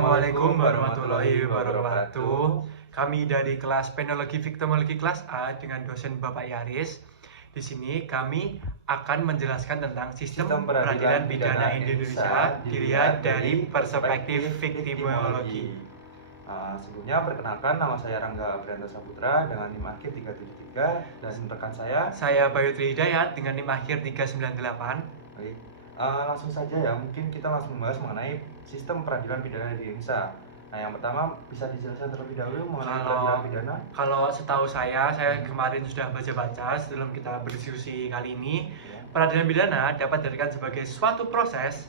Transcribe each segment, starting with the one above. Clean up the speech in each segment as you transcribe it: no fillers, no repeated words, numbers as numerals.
Assalamualaikum warahmatullahi wabarakatuh. Kami dari kelas Penologi Viktimologi kelas A dengan dosen Bapak Yaris. Di sini kami akan menjelaskan tentang sistem peradilan pidana Indonesia dilihat dari perspektif viktimologi. Sebelumnya perkenalkan, nama saya Rangga Aprianto Saputra dengan NIM akhir 373 dan rekan saya Bayu Tri Hidayat dengan NIM akhir 398. Baik. Langsung saja ya, mungkin kita langsung membahas mengenai sistem peradilan pidana di Indonesia. Nah, yang pertama bisa dijelaskan terlebih dahulu mengenai peradilan pidana. Kalau setahu saya kemarin sudah baca-baca sebelum kita berdiskusi kali ini, peradilan pidana dapat dijadikan sebagai suatu proses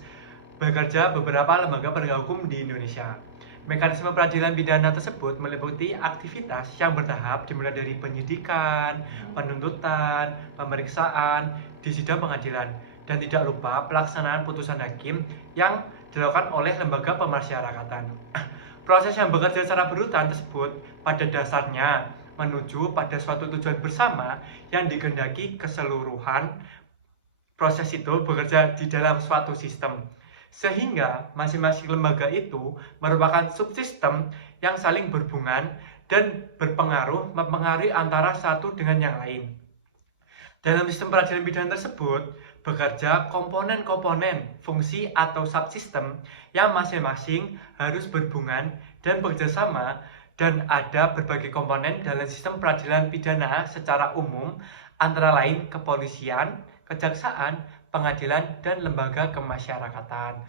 bekerja beberapa lembaga penegak hukum di Indonesia. Mekanisme peradilan pidana tersebut meliputi aktivitas yang bertahap dimulai dari penyidikan, penuntutan, pemeriksaan di sidang pengadilan, dan tidak lupa pelaksanaan putusan hakim yang dilakukan oleh lembaga pemasyarakatan. Proses yang bekerja secara berurutan tersebut pada dasarnya menuju pada suatu tujuan bersama yang dikehendaki keseluruhan proses itu bekerja di dalam suatu sistem, sehingga masing-masing lembaga itu merupakan subsistem yang saling berhubungan dan mempengaruhi antara satu dengan yang lain. Dalam sistem peradilan pidana tersebut bekerja komponen-komponen fungsi atau subsistem yang masing-masing harus berhubungan dan bekerjasama, dan ada berbagai komponen dalam sistem peradilan pidana secara umum, antara lain kepolisian, kejaksaan, pengadilan, dan lembaga kemasyarakatan.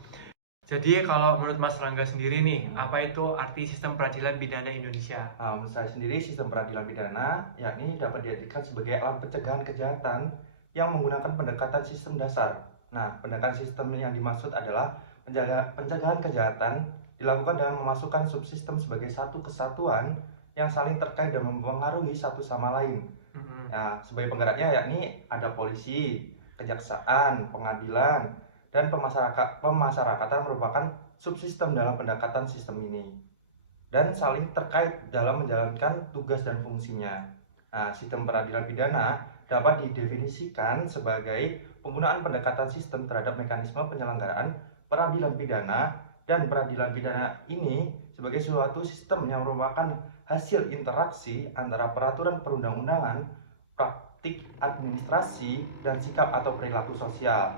Jadi kalau menurut Mas Rangga sendiri nih, apa itu arti sistem peradilan pidana Indonesia? Menurut saya sendiri, sistem peradilan pidana yakni dapat diartikan sebagai alat pencegahan kejahatan yang menggunakan pendekatan sistem dasar. Nah, pendekatan sistem yang dimaksud adalah pencegahan kejahatan dilakukan dengan memasukkan subsistem sebagai satu kesatuan yang saling terkait dan mempengaruhi satu sama lain. Nah, sebagai penggeraknya yakni ada polisi, kejaksaan, pengadilan, dan pemasyarakatan merupakan subsistem dalam pendekatan sistem ini dan saling terkait dalam menjalankan tugas dan fungsinya. Nah, sistem peradilan pidana dapat didefinisikan sebagai penggunaan pendekatan sistem terhadap mekanisme penyelenggaraan peradilan pidana, dan peradilan pidana ini sebagai suatu sistem yang merupakan hasil interaksi antara peraturan perundang-undangan, praktik administrasi, dan sikap atau perilaku sosial.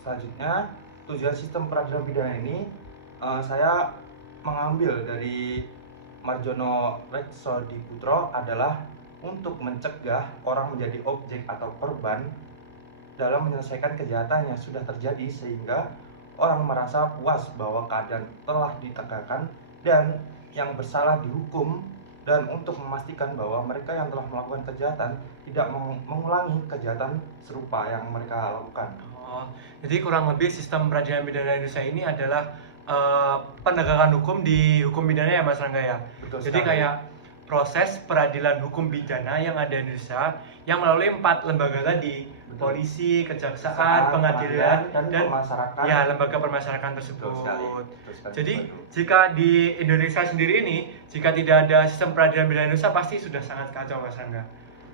Selanjutnya, tujuan sistem peradilan pidana ini saya mengambil dari Marjono Reksodiputro adalah untuk mencegah orang menjadi objek atau korban dalam menyelesaikan kejahatan yang sudah terjadi, sehingga orang merasa puas bahwa keadaan telah ditegakkan dan yang bersalah dihukum, dan untuk memastikan bahwa mereka yang telah melakukan kejahatan tidak mengulangi kejahatan serupa yang mereka lakukan. Jadi kurang lebih sistem peradilan pidana Indonesia ini adalah penegakan hukum di hukum pidana ya Mas Rangga ya. Betul. Jadi kayak proses peradilan hukum pidana yang ada di Indonesia yang melalui 4 lembaga tadi. Betul. Polisi, kejaksaan, pengadilan, dan masyarakat. Ya, lembaga permasyarakatan tersebut. Betul sekali. Jadi jika di Indonesia sendiri ini, jika tidak ada sistem peradilan pidana Indonesia, pasti sudah sangat kacau Mas Rangga.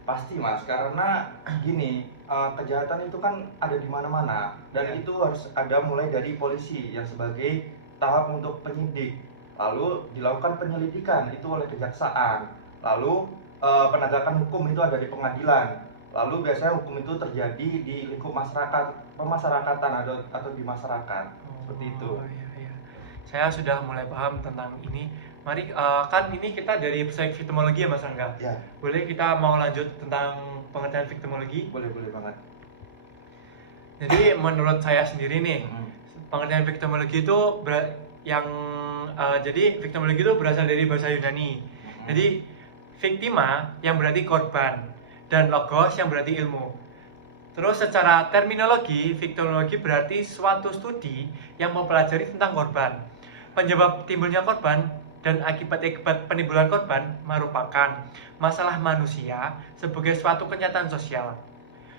Pasti Mas, karena gini, kejahatan itu kan ada di mana-mana, dan itu harus ada mulai dari polisi yang sebagai tahap untuk penyidik, lalu dilakukan penyelidikan itu oleh kejaksaan, lalu penegakan hukum itu ada di pengadilan, lalu biasanya hukum itu terjadi di lingkup masyarakat, pemasyarakatan atau di masyarakat. Seperti itu. Iya. Saya sudah mulai paham tentang ini. Mari, kan ini kita dari perspektif viktimologi ya Mas Rangga. Ya. Boleh kita mau lanjut tentang pengertian viktimologi? Boleh banget. Jadi menurut saya sendiri nih, pengertian viktimologi itu jadi viktimologi itu berasal dari bahasa Yunani. Jadi victima yang berarti korban dan logos yang berarti ilmu. Terus secara terminologi, viktimologi berarti suatu studi yang mempelajari tentang korban, penyebab timbulnya korban, dan akibat-akibat penimbulan korban merupakan masalah manusia sebagai suatu kenyataan sosial.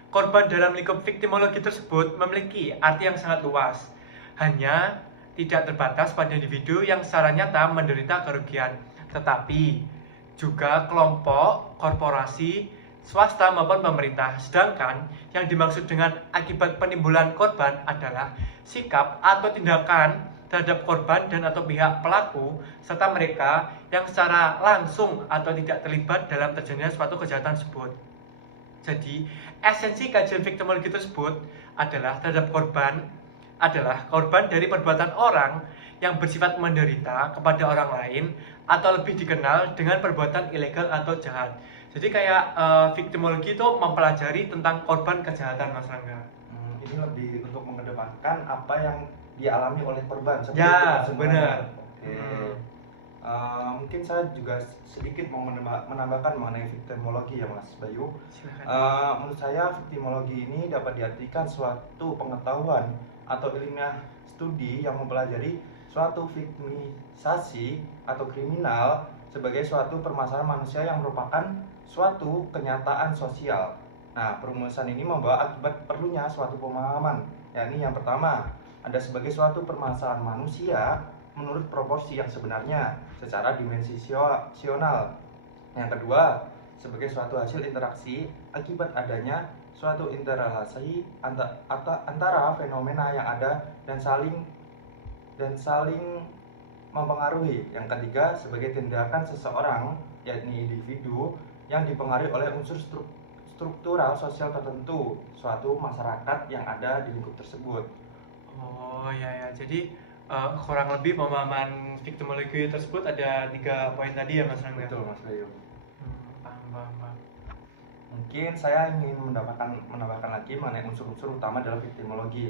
Korban dalam lingkup viktimologi tersebut memiliki arti yang sangat luas, hanya tidak terbatas pada individu yang secara nyata menderita kerugian, tetapi juga kelompok, korporasi, swasta maupun pemerintah. Sedangkan yang dimaksud dengan akibat penimbulan korban adalah sikap atau tindakan terhadap korban dan atau pihak pelaku serta mereka yang secara langsung atau tidak terlibat dalam terjadinya suatu kejahatan tersebut. Jadi, esensi kajian victimologi tersebut adalah terhadap korban adalah korban dari perbuatan orang yang bersifat menderita kepada orang lain atau lebih dikenal dengan perbuatan ilegal atau jahat. Jadi kayak victimologi itu mempelajari tentang korban kejahatan, Mas Rangga. Ini lebih untuk mengedepankan apa yang dialami oleh korban. Ya, itu benar. Oke. Mungkin saya juga sedikit mau menambahkan mengenai victimologi ya Mas Bayu. Menurut saya victimologi ini dapat diartikan suatu pengetahuan atau ilmiah studi yang mempelajari suatu victimisasi atau kriminal sebagai suatu permasalahan manusia yang merupakan suatu kenyataan sosial. Nah, perumusan ini membawa akibat perlunya suatu pemahaman, yakni yang pertama, ada sebagai suatu permasalahan manusia menurut proporsi yang sebenarnya secara dimensional. Yang kedua, sebagai suatu hasil interaksi akibat adanya suatu interrelasi antara fenomena yang ada dan saling mempengaruhi. Yang ketiga, sebagai tindakan seseorang, yakni individu yang dipengaruhi oleh unsur struktural sosial tertentu suatu masyarakat yang ada di lingkup tersebut. Oh ya, jadi kurang lebih pemahaman victimologi tersebut ada 3 poin tadi ya Mas Rangga. Betul Mas Bayu. Paham. Mungkin saya ingin menambahkan lagi mengenai unsur-unsur utama dalam victimologi.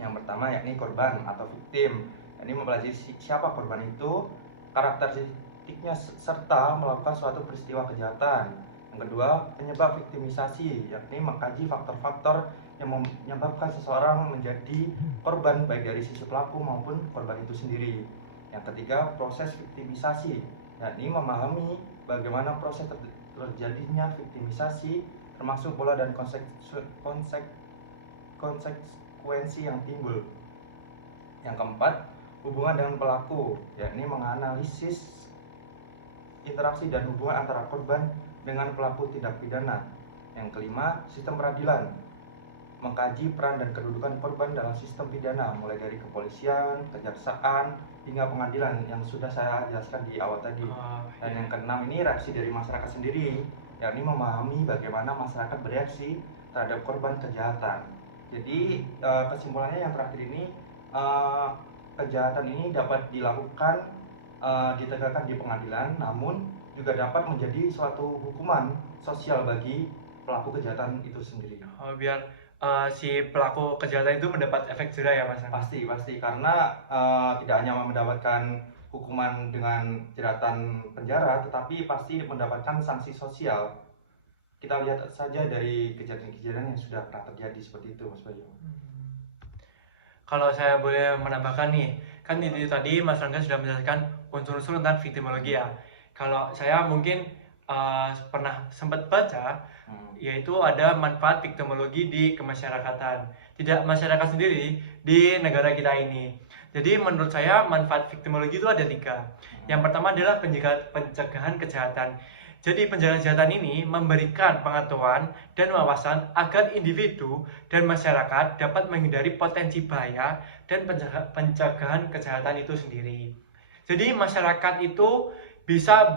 Yang pertama yakni korban atau victim. Ini mempelajari siapa korban itu, karakteristiknya serta melakukan suatu peristiwa kejahatan. Yang kedua, penyebab victimisasi, yakni mengkaji faktor-faktor yang menyebabkan seseorang menjadi korban baik dari sisi pelaku maupun korban itu sendiri. Yang ketiga, proses victimisasi, yakni memahami bagaimana proses terjadinya victimisasi, termasuk pola dan konsekuensi yang timbul. Yang keempat, hubungan dengan pelaku, yakni menganalisis interaksi dan hubungan antara korban dengan pelaku tindak pidana. Yang kelima, sistem peradilan, mengkaji peran dan kedudukan korban dalam sistem pidana, mulai dari kepolisian, kejaksaan, hingga pengadilan yang sudah saya jelaskan di awal tadi. Dan yang keenam ini reaksi dari masyarakat sendiri, yakni memahami bagaimana masyarakat bereaksi terhadap korban kejahatan. Jadi kesimpulannya yang terakhir ini, kejahatan ini dapat dilakukan ditegakkan di pengadilan, namun juga dapat menjadi suatu hukuman sosial bagi pelaku kejahatan itu sendiri. Biar si pelaku kejahatan itu mendapat efek jerah ya Mas? Pasti, karena tidak hanya mendapatkan hukuman dengan jeratan penjara, tetapi pasti mendapatkan sanksi sosial. Kita lihat saja dari kejadian-kejadian yang sudah pernah terjadi seperti itu, Mas Bayu. Kalau saya boleh menambahkan nih, kan itu tadi Mas Rangga sudah menjelaskan unsur-unsur tentang victimologi ya. Kalau saya mungkin pernah sempat baca, yaitu ada manfaat victimologi di kemasyarakatan, tidak masyarakat sendiri di negara kita ini. Jadi menurut saya manfaat victimologi itu ada 3. Yang pertama adalah pencegahan kejahatan. Jadi pencegahan kejahatan ini memberikan pengetahuan dan wawasan agar individu dan masyarakat dapat menghindari potensi bahaya dan pencegahan kejahatan itu sendiri. Jadi masyarakat itu bisa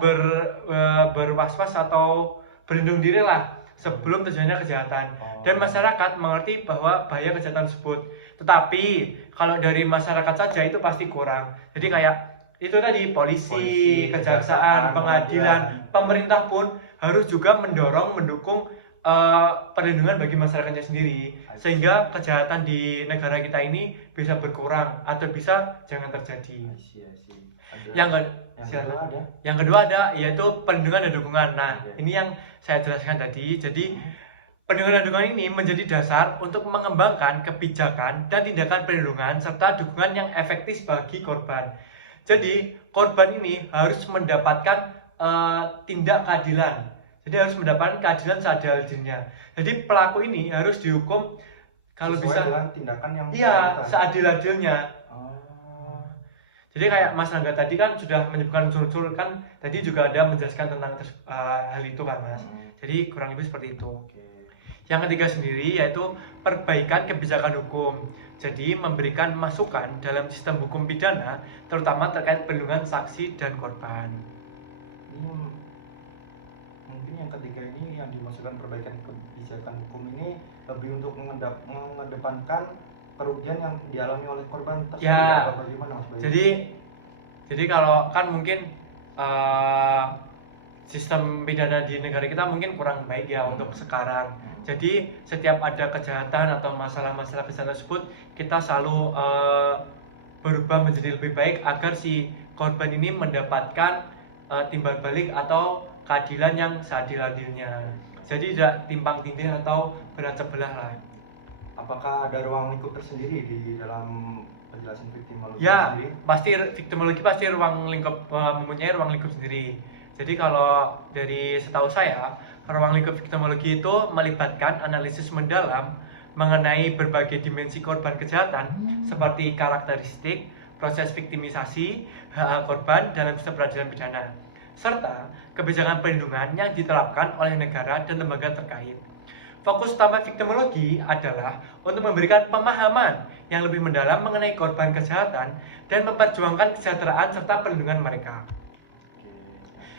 berwas-was atau berlindung diri lah sebelum terjadinya kejahatan. Dan masyarakat mengerti bahwa bahaya kejahatan tersebut. Tetapi kalau dari masyarakat saja itu pasti kurang. Jadi kayak itu tadi polisi, kejaksaan, pengadilan, pemerintah pun harus juga mendukung perlindungan bagi masyarakatnya sendiri, sehingga kejahatan di negara kita ini bisa berkurang atau bisa jangan terjadi. Yang kedua ada yaitu perlindungan dan dukungan. Nah, ini yang saya jelaskan tadi. Jadi perlindungan dan dukungan ini menjadi dasar untuk mengembangkan kebijakan dan tindakan perlindungan serta dukungan yang efektif bagi korban. Jadi korban ini harus mendapatkan tindak keadilan. Jadi harus mendapatkan keadilan seadil-adilnya. Jadi pelaku ini harus dihukum kalau sesuai bisa dengan tindakan yang seadil-adilnya. Jadi kayak Mas Rangga tadi kan sudah menyebutkan unsur-unsur, kan tadi juga ada menjelaskan tentang hal itu kan Mas. Jadi kurang lebih seperti itu. Yang ketiga sendiri yaitu perbaikan kebijakan hukum. Jadi memberikan masukan dalam sistem hukum pidana, terutama terkait perlindungan saksi dan korban. Ini mungkin yang ketiga ini yang dimaksudkan perbaikan kebijakan hukum ini lebih untuk mengedepankan kerugian yang dialami oleh korban tersebut. Ya, atau bagaimana, Mas Bayu? jadi kalau kan mungkin sistem pidana di negara kita mungkin kurang baik ya untuk sekarang. Jadi setiap ada kejahatan atau masalah-masalah kejahatan tersebut, kita selalu berubah menjadi lebih baik agar si korban ini mendapatkan timbal balik atau keadilan yang seadil-adilnya. Jadi tidak timpang tindih atau berat sebelah lah. Apakah ada ruang lingkup tersendiri di dalam penjelasan victimologi Ya, sendiri? pasti victimologi pasti ruang lingkup mempunyai ruang lingkup sendiri. Jadi kalau dari setahu saya, ruang lingkup victimologi itu melibatkan analisis mendalam mengenai berbagai dimensi korban kejahatan seperti karakteristik, proses viktimisasi, hak korban dalam sistem peradilan pidana, serta kebijakan perlindungan yang diterapkan oleh negara dan lembaga terkait. Fokus utama victimologi adalah untuk memberikan pemahaman yang lebih mendalam mengenai korban kejahatan dan memperjuangkan kesejahteraan serta perlindungan mereka.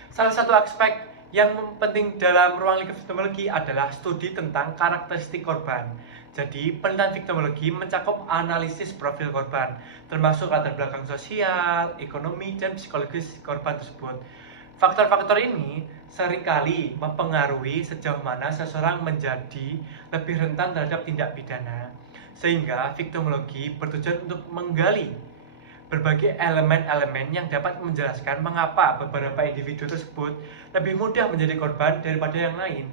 Salah satu aspek yang penting dalam ruang lingkup victimologi adalah studi tentang karakteristik korban. Jadi, penelitian victimologi mencakup analisis profil korban, termasuk latar belakang sosial, ekonomi, dan psikologis korban tersebut. Faktor-faktor ini seringkali mempengaruhi sejauh mana seseorang menjadi lebih rentan terhadap tindak pidana. Sehingga victimologi bertujuan untuk menggali berbagai elemen-elemen yang dapat menjelaskan mengapa beberapa individu tersebut lebih mudah menjadi korban daripada yang lain.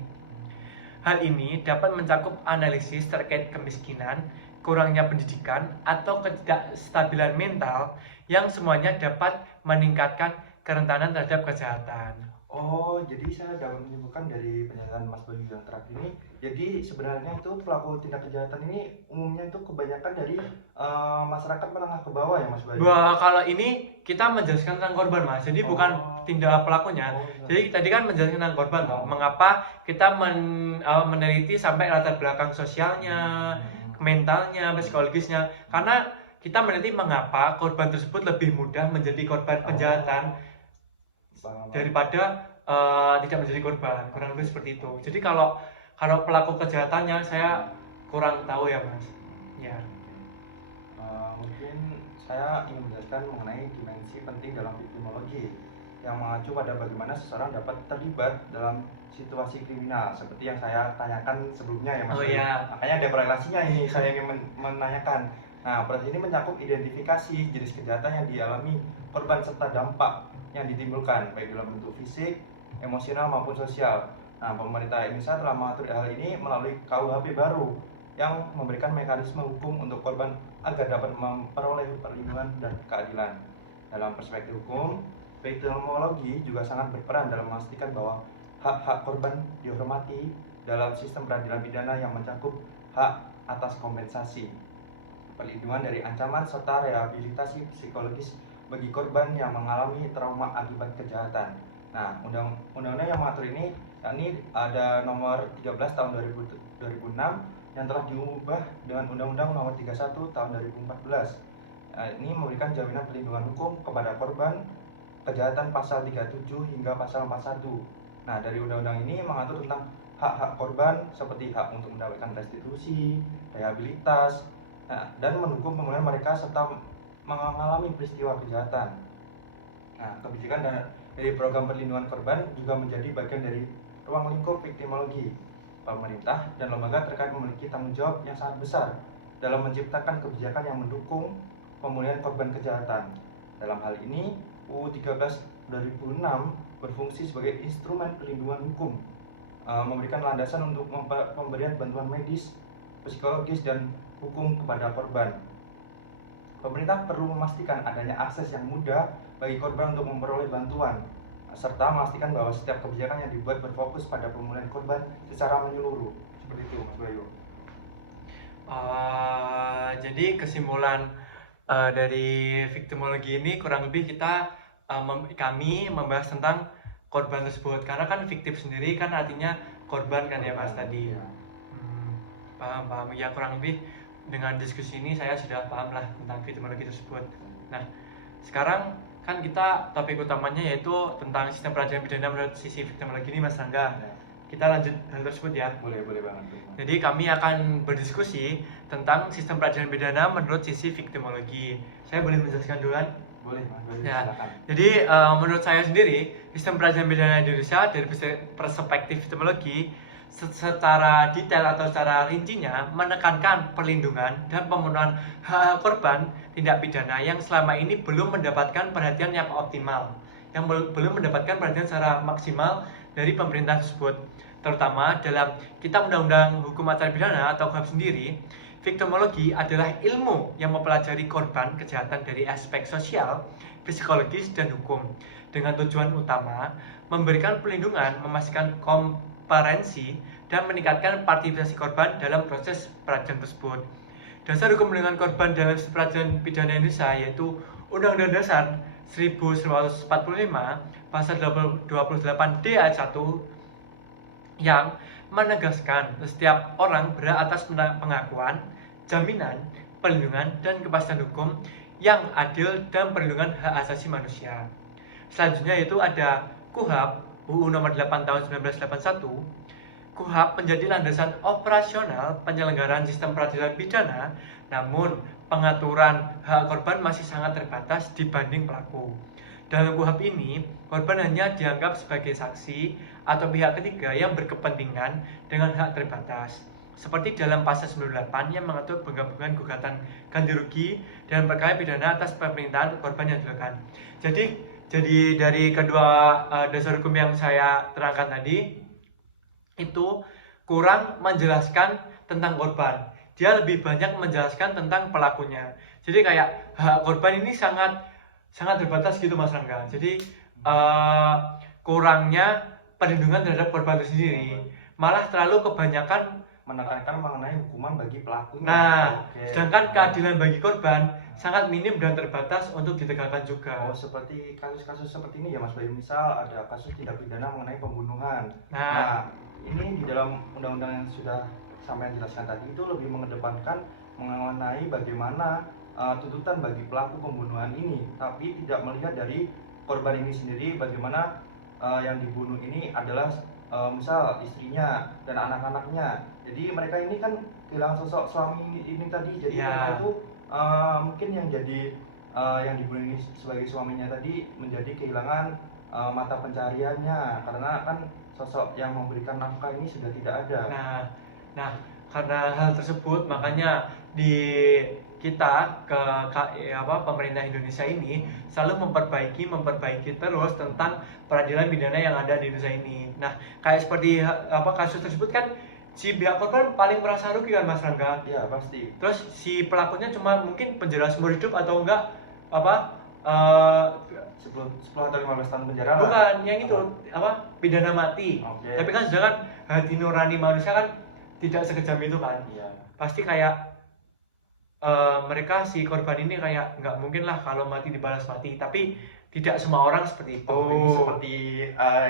Hal ini dapat mencakup analisis terkait kemiskinan, kurangnya pendidikan, atau ketidakstabilan mental yang semuanya dapat meningkatkan kerentanan terhadap kejahatan. Oh, jadi saya dapat menyimpulkan dari penjelasan Mas Bayu yang terakhir ini, jadi sebenarnya itu pelaku tindak kejahatan ini umumnya itu kebanyakan dari masyarakat menengah ke bawah ya, Mas Bayu? Wah, kalau ini kita menjelaskan tentang korban, Mas. Jadi bukan tindak pelakunya. Jadi tadi kan menjelaskan tentang korban, toh. Mengapa kita meneliti sampai latar belakang sosialnya, mentalnya, psikologisnya. Karena kita meneliti mengapa korban tersebut lebih mudah menjadi korban kejahatan daripada tidak menjadi korban, kurang lebih seperti itu. Jadi kalau pelaku kejahatannya saya kurang tahu ya, Mas. Ya. Mungkin saya ingin menjelaskan mengenai dimensi penting dalam victimologi yang mengacu pada bagaimana seseorang dapat terlibat dalam situasi kriminal seperti yang saya tanyakan sebelumnya ya, Mas. Oh iya. Makanya ada korelasinya ini saya ingin menanyakan. Nah, proses ini mencakup identifikasi jenis kejahatan yang dialami korban serta dampak yang ditimbulkan baik dalam bentuk fisik, emosional maupun sosial. Nah, pemerintah Indonesia telah mengatur hal ini melalui KUHP baru yang memberikan mekanisme hukum untuk korban agar dapat memperoleh perlindungan dan keadilan. Dalam perspektif hukum, victimologi juga sangat berperan dalam memastikan bahwa hak-hak korban dihormati dalam sistem peradilan pidana yang mencakup hak atas kompensasi, perlindungan dari ancaman, serta rehabilitasi psikologis bagi korban yang mengalami trauma akibat kejahatan. Nah, undang-undang yang mengatur ini yakni ada nomor 13 tahun 2006 yang telah diubah dengan Undang-Undang nomor 31 tahun 2014. Ini memberikan jaminan perlindungan hukum kepada korban kejahatan pasal 37 hingga pasal 41. Nah, dari undang-undang ini mengatur tentang hak-hak korban seperti hak untuk mendapatkan restitusi, rehabilitas, dan mendukung pemulihan mereka serta mengalami peristiwa kejahatan. Nah, kebijakan dari program perlindungan korban juga menjadi bagian dari ruang lingkup victimologi. Pemerintah dan lembaga terkait memiliki tanggung jawab yang sangat besar dalam menciptakan kebijakan yang mendukung pemulihan korban kejahatan. Dalam hal ini, UU 13 2006 berfungsi sebagai instrumen perlindungan hukum, memberikan landasan untuk pemberian bantuan medis, psikologis, dan hukum kepada korban. Pemerintah perlu memastikan adanya akses yang mudah bagi korban untuk memperoleh bantuan, serta memastikan bahwa setiap kebijakan yang dibuat berfokus pada pemulihan korban secara menyeluruh. Seperti itu, Mas Bayu. Jadi kesimpulan dari victimologi ini kurang lebih kami membahas tentang korban tersebut, karena kan fiktif sendiri kan artinya korban kan ya, Mas, tadi. Paham ya, kurang lebih dengan diskusi ini saya sudah paham lah tentang victimologi tersebut. Nah, sekarang kan kita topik utamanya yaitu tentang sistem peradilan pidana menurut sisi victimologi ini, Mas Rangga. Ya. Kita lanjut hal tersebut ya. Boleh banget. Jadi kami akan berdiskusi tentang sistem peradilan pidana menurut sisi victimologi. Saya boleh menjelaskan duluan? Boleh, Ya. silakan. Jadi menurut saya sendiri sistem peradilan pidana Indonesia dari perspektif victimologi secara detail atau secara rincinya menekankan perlindungan dan pemenuhan hak korban tindak pidana yang selama ini belum mendapatkan perhatian yang optimal, yang belum mendapatkan perhatian secara maksimal dari pemerintah tersebut, terutama dalam Kitab Undang-Undang Hukum Acara Pidana atau KUHP sendiri. Victimologi adalah ilmu yang mempelajari korban kejahatan dari aspek sosial, psikologis, dan hukum dengan tujuan utama memberikan perlindungan, memastikan kompetensi, dan meningkatkan partisipasi korban dalam proses peradilan tersebut. Dasar hukum perlindungan korban dalam peradilan pidana Indonesia yaitu Undang-Undang Dasar 1945 pasal 28D ayat 1 yang menegaskan setiap orang berhak atas pengakuan, jaminan, perlindungan, dan kepastian hukum yang adil dan perlindungan hak asasi manusia. Selanjutnya yaitu ada KUHP UU Nomor 8 Tahun 1981. KUHP menjadi landasan operasional penyelenggaraan sistem peradilan pidana, namun pengaturan hak korban masih sangat terbatas dibanding pelaku. Dalam KUHP ini, korban hanya dianggap sebagai saksi atau pihak ketiga yang berkepentingan dengan hak terbatas. Seperti dalam pasal 98 yang mengatur penggabungan gugatan ganti rugi dan perkara pidana atas permintaan korban yang dilakukan. Jadi dari kedua dasar hukum yang saya terangkan tadi itu kurang menjelaskan tentang korban. Dia lebih banyak menjelaskan tentang pelakunya. Jadi kayak hak korban ini sangat terbatas gitu, Mas Rangga. Jadi kurangnya perlindungan terhadap korban itu sendiri. Malah terlalu kebanyakan menekankan mengenai hukuman bagi pelakunya. Nah, sedangkan keadilan bagi korban sangat minim dan terbatas untuk ditegakkan juga. Oh, seperti kasus-kasus seperti ini ya Mas Bayu, misal ada kasus tindak pidana mengenai pembunuhan. Nah, ini di dalam undang-undang yang sudah sampai jelaskan tadi itu lebih mengedepankan mengenai bagaimana tuntutan bagi pelaku pembunuhan ini, tapi tidak melihat dari korban ini sendiri, bagaimana yang dibunuh ini adalah misal istrinya dan anak-anaknya. Jadi mereka ini kan kehilangan sosok suami ini tadi. Jadi mereka itu mungkin yang jadi yang dibunuh ini sebagai suaminya tadi menjadi kehilangan mata pencahariannya, karena kan sosok yang memberikan nafkah ini sudah tidak ada. Nah, karena hal tersebut makanya di kita pemerintah Indonesia ini selalu memperbaiki terus tentang peradilan pidana yang ada di Indonesia ini. Nah, kayak seperti kasus tersebut kan si pihak korban paling merasa rugi kan, Mas Rangga? Iya, pasti. Terus si pelakunya cuma mungkin penjara seumur hidup atau enggak 10 atau 15 tahun penjara. Bukan, yang itu pidana mati. Okay. Tapi kan sedangkan hati nurani manusia kan tidak sekejam itu kan. Iya. Pasti kayak mereka si korban ini kayak nggak mungkin lah kalau mati dibalas mati. Tapi tidak semua orang seperti itu. Ini seperti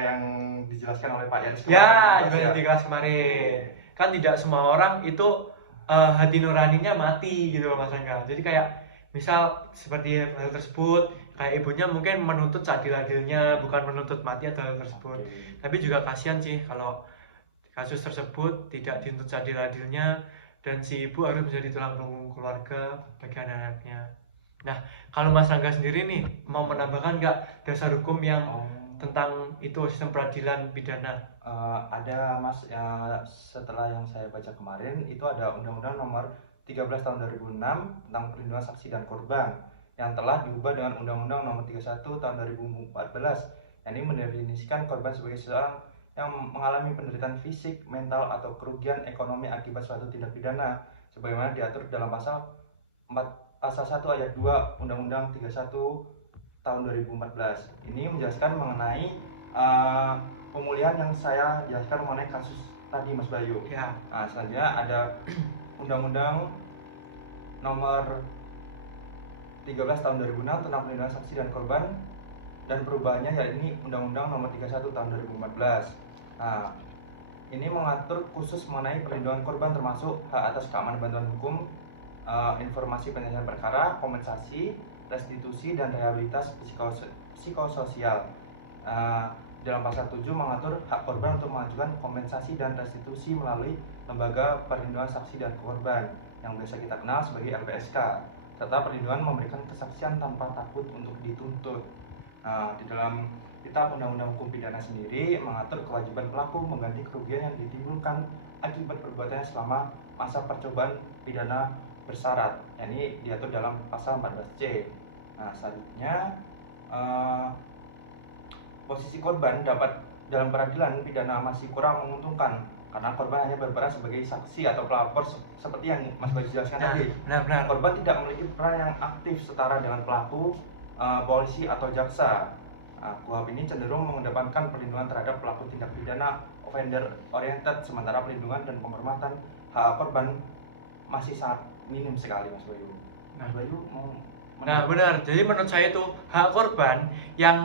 yang dijelaskan oleh Pak Yaris. Ya, di kelas kemarin. Kan tidak semua orang itu hati nuraninya mati gitu loh, Mas Angga. Jadi kayak misal seperti hal tersebut, kayak ibunya mungkin menuntut seadil-adilnya, bukan menuntut mati atau hal tersebut. Tapi juga kasihan sih kalau kasus tersebut tidak dituntut seadil-adilnya dan si ibu harus menjadi tulang punggung keluarga bagi anak-anaknya. Nah, kalau Mas Rangga sendiri nih mau menambahkan nggak dasar hukum yang tentang itu sistem peradilan pidana? Ada Mas, setelah yang saya baca kemarin itu ada Undang-Undang Nomor 13 Tahun 2006 tentang perlindungan saksi dan korban yang telah diubah dengan Undang-Undang Nomor 31 Tahun 2014. Ini mendefinisikan korban sebagai seseorang yang mengalami penderitaan fisik, mental, atau kerugian ekonomi akibat suatu tindak pidana sebagaimana diatur dalam pasal 1 ayat 2 Undang-Undang 31 tahun 2014. Ini menjelaskan mengenai pemulihan yang saya jelaskan mengenai kasus tadi, Mas Bayu. Ya. Nah, selanjutnya ada Undang-Undang Nomor 13 tahun 2006 tentang perlindungan saksi dan korban dan perubahannya yakni Undang-Undang Nomor 31 tahun 2014. Nah, ini mengatur khusus mengenai perlindungan korban termasuk hak atas keamanan bantuan hukum informasi penyelesaian perkara, kompensasi, restitusi, dan rehabilitas psikososial. Dalam pasal 7 mengatur hak korban untuk mengajukan kompensasi dan restitusi melalui Lembaga Perlindungan Saksi dan Korban yang biasa kita kenal sebagai LPSK, serta perlindungan memberikan kesaksian tanpa takut untuk dituntut. Di dalam Kitab Undang-Undang Hukum Pidana sendiri mengatur kewajiban pelaku mengganti kerugian yang ditimbulkan akibat perbuatannya selama masa percobaan pidana bersyarat, yakni diatur dalam pasal 14C. Selanjutnya posisi korban dapat dalam peradilan pidana masih kurang menguntungkan karena korban hanya berperan sebagai saksi atau pelapor seperti yang Mas Bayu jelaskan tadi. Benar. Korban tidak memiliki peran yang aktif setara dengan pelaku, polisi atau jaksa. KUHP ini cenderung mengedepankan perlindungan terhadap pelaku tindak pidana offender oriented, sementara perlindungan dan penghormatan hak korban masih sangat minim sekali, Mas Bayu. Mas Bayu mau benar. Jadi menurut saya itu hak korban yang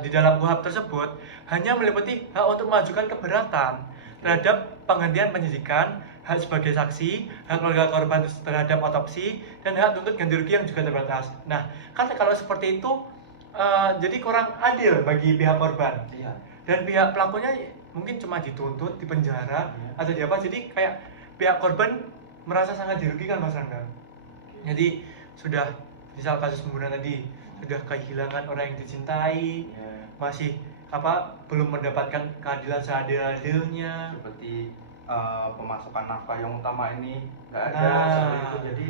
di dalam KUHP tersebut hanya meliputi hak untuk mengajukan keberatan terhadap penghentian penyidikan, hak sebagai saksi, hak keluarga korban terhadap otopsi, dan hak tuntut ganti rugi yang juga terbatas. Nah, kan kalau seperti itu jadi kurang adil bagi pihak korban. Iya. Dan pihak pelakunya mungkin cuma dituntut, dipenjara, atau di apa. Jadi kayak pihak korban merasa sangat dirugikan, Mas Rangga. Jadi sudah misal kasus pembunuhan tadi, sudah kehilangan orang yang dicintai, masih belum mendapatkan keadilan seadil-adilnya, seperti pemasukan nafkah yang utama ini nggak ada, seperti itu. Jadi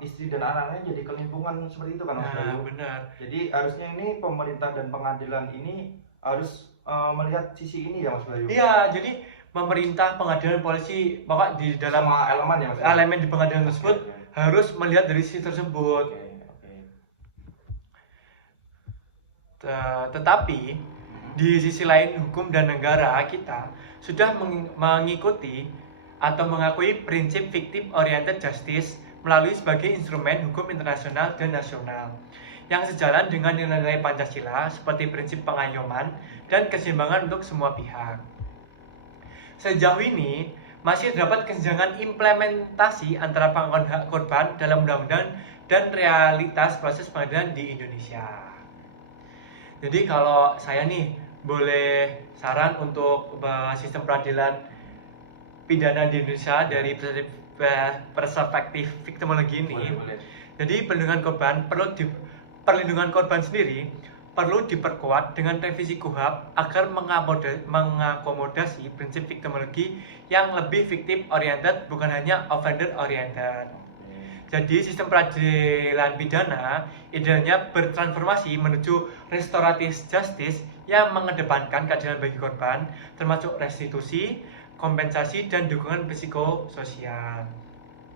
istri dan anaknya jadi kelimpungan seperti itu kan, Mas Bayu. Benar. Jadi harusnya ini pemerintah dan pengadilan ini harus melihat sisi ini ya, Mas Bayu. Iya, jadi pemerintah, pengadilan, polisi, pokok di dalam semua elemen ya, Mas Bayu. elemen di pengadilan tersebut harus melihat dari sisi tersebut. Tetapi di sisi lain hukum dan negara kita sudah mengikuti atau mengakui prinsip victim oriented justice melalui sebagai instrumen hukum internasional dan nasional yang sejalan dengan nilai-nilai Pancasila seperti prinsip pengayoman dan keseimbangan untuk semua pihak. Sejauh ini masih terdapat kesenjangan implementasi antara pengakuan hak korban dalam undang-undang dan realitas proses pengadilan di Indonesia. Jadi kalau saya nih boleh saran untuk sistem peradilan pidana di Indonesia dari perspektif victimologi ini. Boleh. Jadi perlindungan korban sendiri perlu diperkuat dengan revisi KUHP agar mengakomodasi prinsip victimologi yang lebih victim oriented bukan hanya offender oriented. Jadi sistem peradilan pidana idealnya bertransformasi menuju restoratif justice yang mengedepankan keadilan bagi korban, termasuk restitusi, kompensasi, dan dukungan psikososial.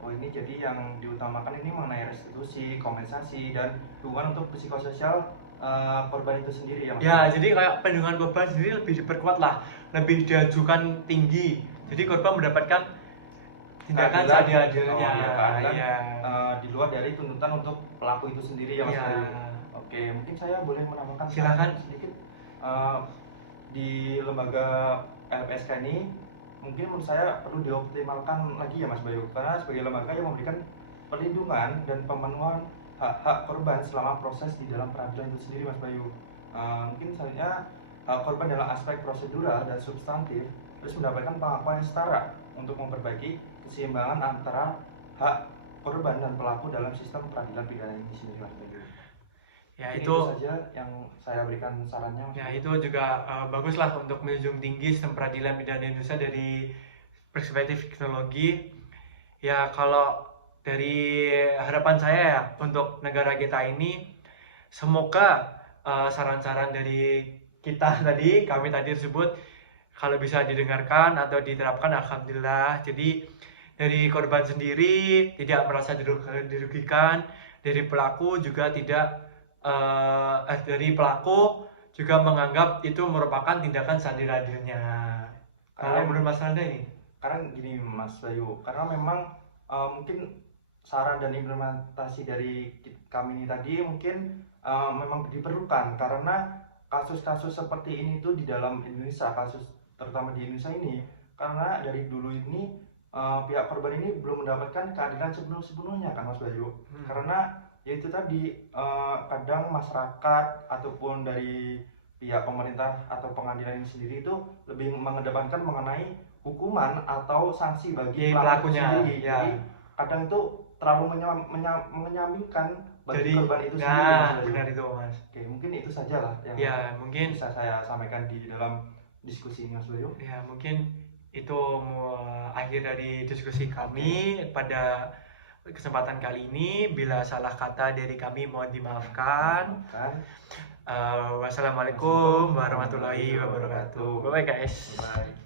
Ini jadi yang diutamakan ini mengenai restitusi, kompensasi, dan dukungan untuk psikososial korban itu sendiri ya, Mas? Ya, jadi kayak perlindungan korban sendiri lebih diperkuat lah, lebih diajukan tinggi. Jadi korban mendapatkan tindakan seadil-adilnya. Di luar dari tuntutan untuk pelaku itu sendiri ya, Mas? Oke, mungkin saya boleh menambahkan silakan sedikit. Di lembaga LPSK ini mungkin menurut saya perlu dioptimalkan lagi ya, Mas Bayu, karena sebagai lembaga yang memberikan perlindungan dan pemenuhan hak korban selama proses di dalam peradilan itu sendiri, Mas Bayu. Mungkin misalnya hak korban dalam aspek prosedural dan substantif terus mendapatkan pengakuan yang setara untuk memperbaiki keseimbangan antara hak korban dan pelaku dalam sistem peradilan pidana ini sendiri, Mas Bayu. Ya, itu saja yang saya berikan sarannya, Mas. Ya, itu juga baguslah untuk menjunjung tinggi sistem peradilan pidana Indonesia dari perspektif teknologi. Ya, kalau dari harapan saya ya untuk negara kita ini, semoga saran-saran dari kita tadi, kami tadi tersebut, kalau bisa didengarkan atau diterapkan, alhamdulillah. Jadi dari korban sendiri tidak merasa dirugikan, dari pelaku juga tidak dari pelaku juga menganggap itu merupakan tindakan seadil-adilnya. Kalau menurut Mas Randa ini? Karena gini, Mas Bayu, karena memang mungkin saran dan implementasi dari kami ini tadi mungkin memang diperlukan karena kasus-kasus seperti ini tuh di dalam Indonesia, kasus terutama di Indonesia ini, karena dari dulu ini pihak korban ini belum mendapatkan keadilan sepenuhnya kan Mas Bayu. Karena ya itu tadi kadang masyarakat ataupun dari pihak pemerintah atau pengadilan ini sendiri itu lebih mengedepankan mengenai hukuman atau sanksi bagi pelaku pelakunya sendiri. ya. Jadi kadang itu terlalu menyaminkan bagi Jadi korban itu sendiri Mas nah Bayu. benar itu Mas. Oke, mungkin itu sajalah yang Ya mungkin bisa saya sampaikan di dalam diskusi ini Mas Bayu. ya mungkin itu akhir dari diskusi kami pada kesempatan kali ini. Bila salah kata dari kami mohon dimaafkan. Wassalamualaikum warahmatullahi wabarakatuh. Bye guys. Bye.